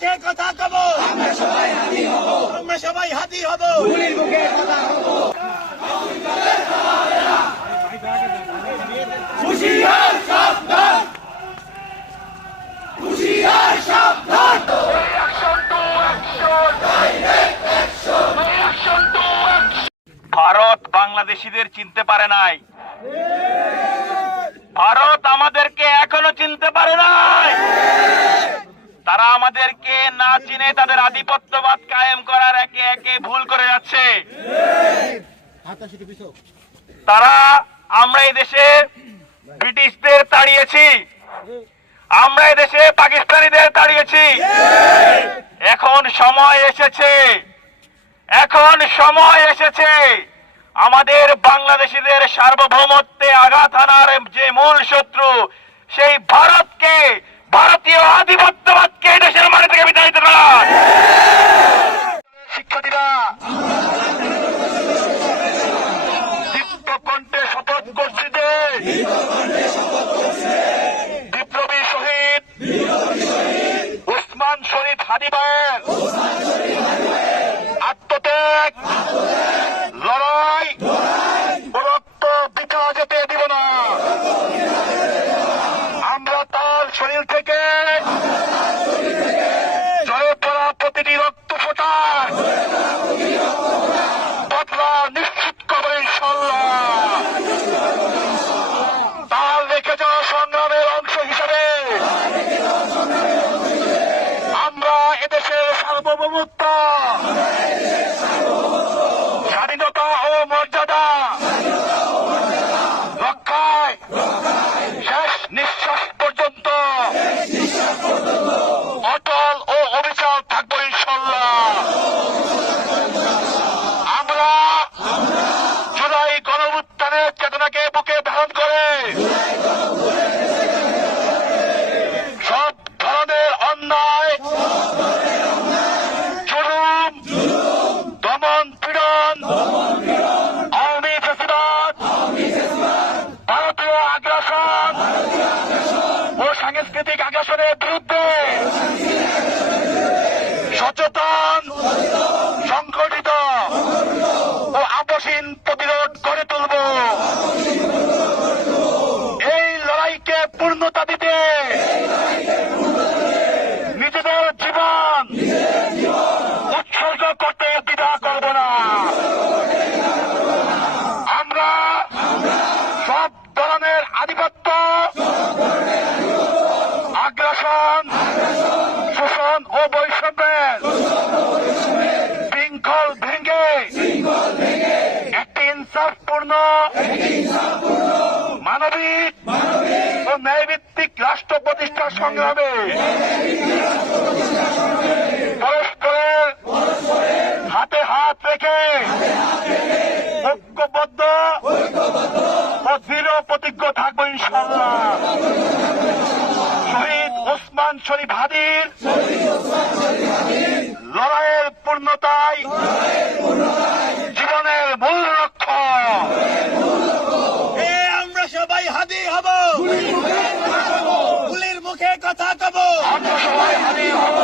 মুখে কথা কব, আমরা সবাই হাতি হব। হুঁশিয়ার সাবধান, হুঁশিয়ার সাবধান। ভারত বাংলাদেশিদের চিনতে পারে নাই, ভারত আমাদেরকে এখনো চিনতে পারে নাই। তারা আমাদেরকে না চিনে তাদের আধিপত্যবাদ কায়েম করার একে একে ভুল করে যাচ্ছে। তারা আমরা এই দেশে ব্রিটিশদের তাড়িয়েছি, আমরা এই দেশে পাকিস্তানিদের তাড়িয়েছি। এখন সময় এসেছে, এখন সময় এসেছে আমাদের বাংলাদেশিদের সার্বভৌমত্বে আঘাত হানার যে মূল শত্রু সেই ভারতকে, ভারতীয় আধিপত্যবাদকে দেশের মাটি থেকে বিতাড়িত করা। শিক্ষার্থীরা দীপ্ত কণ্ঠে শপথ করছি যে বিপ্লবী শহীদ ওসমান শরীফ হাদি ভাইয়ের আত্মত্যাগ, লড়াই, রক্ত বৃথা যেতে দিব না। আমরা তার শরীর থেকে ঝরে পড়া প্রতিটি রক্ত ফোঁটার বদলা নিশ্চিত করবো ইনশাআল্লাহ। তার রেখে যাওয়া সংগ্রামের অংশ হিসেবে আমরা এদেশের সার্বভৌমত্ব, স্বাধীনতা ও মর্যাদা রক্ষায় শেষ নিঃশ্বাস পর্যন্ত অটল ও অবিচল থাকবো ইনশাআল্লাহ। আমরা জুলাই গণঅভ্যুত্থানের চেতনাকে বুকে ধারণ করে সব ধরনের অন্যায়, জুলুম, দমন পীড়ন, আওয়ামী ফ্যাসিবাদ, ভারতীয় আগ্রাসন ও সাংস্কৃতিক আগ্রাসনের বিরুদ্ধে সচেতন, সংগঠিত ও আপসীন প্রতিরোধ গড়ে তুলব। এই লড়াইকে পূর্ণতা দিতে নিজেদের জীবন উৎসর্গ করতে দ্বিধা করব না। আমরা সব ধরনের আধিপত্য, আগ্রাসন, শোষণ ও বৈষম্যের শৃঙ্খল ভেঙে একটি ইনসাফপূর্ণ, মানবিক ও ন্যায়ভিত্তিক রাষ্ট্র প্রতিষ্ঠার সংগ্রামে পরস্পরের হাতে হাত রেখে ঐক্যবদ্ধ ও দৃঢ় প্রতিজ্ঞ থাকবো ইনশাআল্লাহ। শহীদ ওসমান শরীফ হাদির লড়াইয়ের পূর্ণতায় জীবনের মূল লক্ষ্য। আমরা সবাই হাদি হব, গুলির মুখে কথা কব, আমরা সবাই হাদি হব।